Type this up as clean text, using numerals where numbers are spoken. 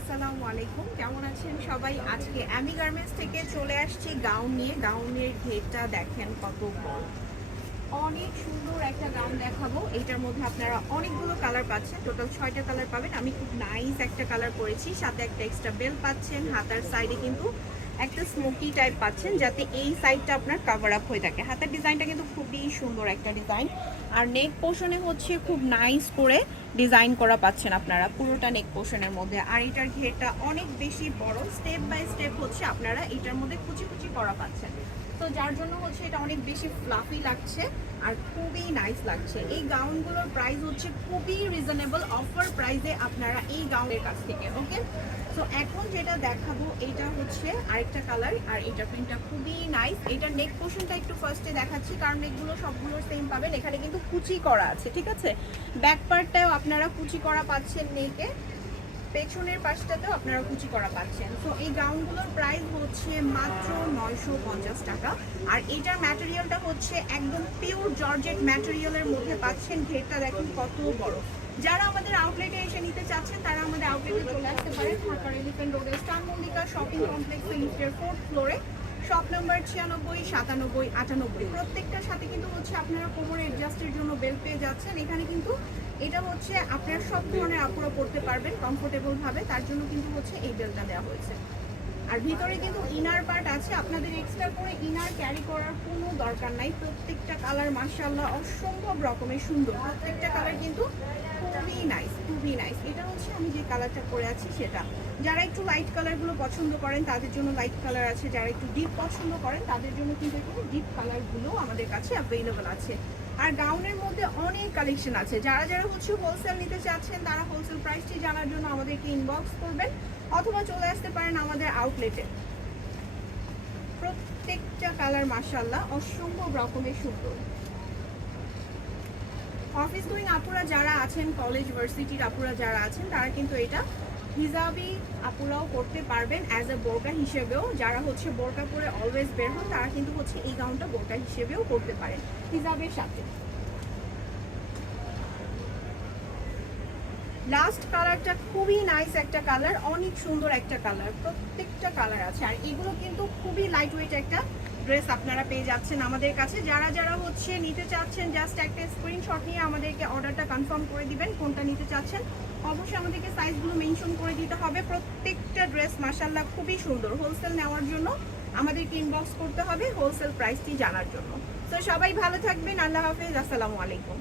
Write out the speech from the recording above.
আসসালামু আলাইকুম, কেমন আছেন সবাই? আজকে অ্যামি গার্মেন্টস থেকে চলে আসছি গাউন নিয়ে। গাউনের ঘেরটা দেখেন কত বড়, অনেক সুন্দর একটা গাউন দেখাবো। এইটার মধ্যে আপনারা অনেকগুলো কালার পাচ্ছেন, টোটাল 6টা কালার পাবেন। আমি খুব নাইস একটা কালার করেছি, সাথে একটা এক্সট্রা বেল পাচ্ছেন। হাতার সাইডে কিন্তু একটা স্মোকি টাইপ পাচ্ছেন, যাতে এই সাইডটা আপনার কাভার আপ হয়ে থাকে। হাতের ডিজাইনটা কিন্তু খুবই সুন্দর একটা ডিজাইন, আর নেক পোর্শনে হচ্ছে খুব নাইস করে ডিজাইন করা পাচ্ছেন আপনারা পুরোটা নেক পোর্শনের মধ্যে। আর এটার ঘেরটা অনেক বেশি বড়, স্টেপ বাই স্টেপ হচ্ছে আপনারা এটার মধ্যে কুচি কুচি করা পাচ্ছেন। তো যার জন্য হচ্ছে এটা অনেক বেশি ফ্লাফি লাগছে আর খুবই নাইস লাগছে। এই গাউনগুলোর প্রাইস হচ্ছে খুবই রিজনেবল, অফার প্রাইসে আপনারা এই গাউনের কাছ থেকে। ওকে, তো এখন যেটা দেখাবো এটা হচ্ছে আরেকটা কালার, আর এটা প্রিন্টটা খুবই নাইস। এটার নেক পোর্শনটা একটু ফার্স্টে দেখাচ্ছি, কারণ নেকগুলো সবগুলো সেম পাবেন। এখানে কিন্তু কুচি করা আছে, ঠিক আছে? ব্যাক পার্টটাও আপনারা কুচি করা পাচ্ছেন নেকে, পেছনের পাশটাতেও আপনারা কুচি করা পাচ্ছেন। তো এই গাউনগুলোর প্রাইস হচ্ছে মাত্র 950 টাকা। আর এটার ম্যাটেরিয়ালটা হচ্ছে একদম পিওর জর্জেট ম্যাটেরিয়ালের মধ্যে পাচ্ছেন। ঘেরটা দেখুন কত বড়। যারা আমাদের আউটলেটে এসে নিতে চাচ্ছেন তারা আমাদের আউটলেটে চলে আসতে পারেন। ঢাকার এলিফ্যান্ট রোডের স্টার মল্লিকা শপিং কমপ্লেক্সের নিচের 4th ফ্লোরে, শপ নাম্বার 96, 97, 98। প্রত্যেকটার সাথে কিন্তু হচ্ছে আপনারা কোমরে অ্যাডজাস্টের জন্য বেল্ট পেয়ে যাচ্ছেন। এখানে কিন্তু এটা হচ্ছে আপনারা সব ধরনের আপুরা পরতে পারবেন কমফোর্টেবল ভাবে, তার জন্য কিন্তু হচ্ছে এই বেল্টটা দেওয়া হয়েছে। আর ভিতরে কিন্তু ইনার পার্ট আছে, আপনাদের এক্সট্রা করে ইনার ক্যারি করার কোনো দরকার নাই। প্রত্যেকটা কালার মাশাআল্লাহ অসম্ভব রকমের সুন্দর, প্রত্যেকটা কালার কিন্তু খুবই নাইস, খুবই নাইস। এটা হচ্ছে আমি যে কালারটা পরে আছি সেটা। যারা একটু লাইট কালারগুলো পছন্দ করেন তাদের জন্য লাইট কালার আছে, যারা একটু ডিপ পছন্দ করেন তাদের জন্য কিন্তু এখানে ডিপ কালারগুলো আমাদের কাছে অ্যাভেলেবল আছে। আর গাউনের মধ্যে অনেক কালেকশন আছে। যারা যারা হচ্ছে হোলসেল নিতে চাচ্ছেন তারা হোলসেল প্রাইসটি জানার জন্য আমাদেরকে ইনবক্স করবেন, অথবা চলে আসতে পারেন আমাদের আউটলেটে। প্রত্যেকটা কালার মাশাআল্লাহ অসম্ভব রকমের সুন্দর। অফিস গোয়িং আপুরা যারা আছেন, কলেজ ভার্সিটির আপুরা যারা আছেন, তারা কিন্তু এটা হিজাবি আপুরাও করতে পারবেন অ্যাজ এ বোরকা হিসেবেও। যারা হচ্ছে বোরকা পরে অলওয়েজ বের হন তারা কিন্তু হচ্ছে এই গাউনটা বোরকা হিসেবেও করতে পারেন হিজাবের সাথে। লাস্ট কালারটা খুবই নাইস একটা কালার, অনেক সুন্দর একটা কালার, প্রত্যেকটা কালার আছে। আর এগুলো কিন্তু খুবই লাইট ওয়েট একটা ড্রেস আপনারা পেয়ে যাচ্ছেন আমাদের কাছে। যারা যারা হচ্ছে নিতে চাচ্ছেন জাস্ট একটা স্ক্রিনশট নিয়ে আমাদেরকে অর্ডারটা কনফার্ম করে দিবেন কোনটা নিতে চাচ্ছেন। অবশ্যই আমাদেরকে সাইজগুলো মেনশন করে দিতে হবে। প্রত্যেকটা ড্রেস মাশাআল্লাহ খুবই সুন্দর। হোলসেল নেওয়ার জন্য আমাদেরকে ইনবক্স করতে হবে হোলসেল প্রাইসটি জানার জন্য। তো সবাই ভালো থাকবেন, আল্লাহ হাফেজ, আসসালামু আলাইকুম।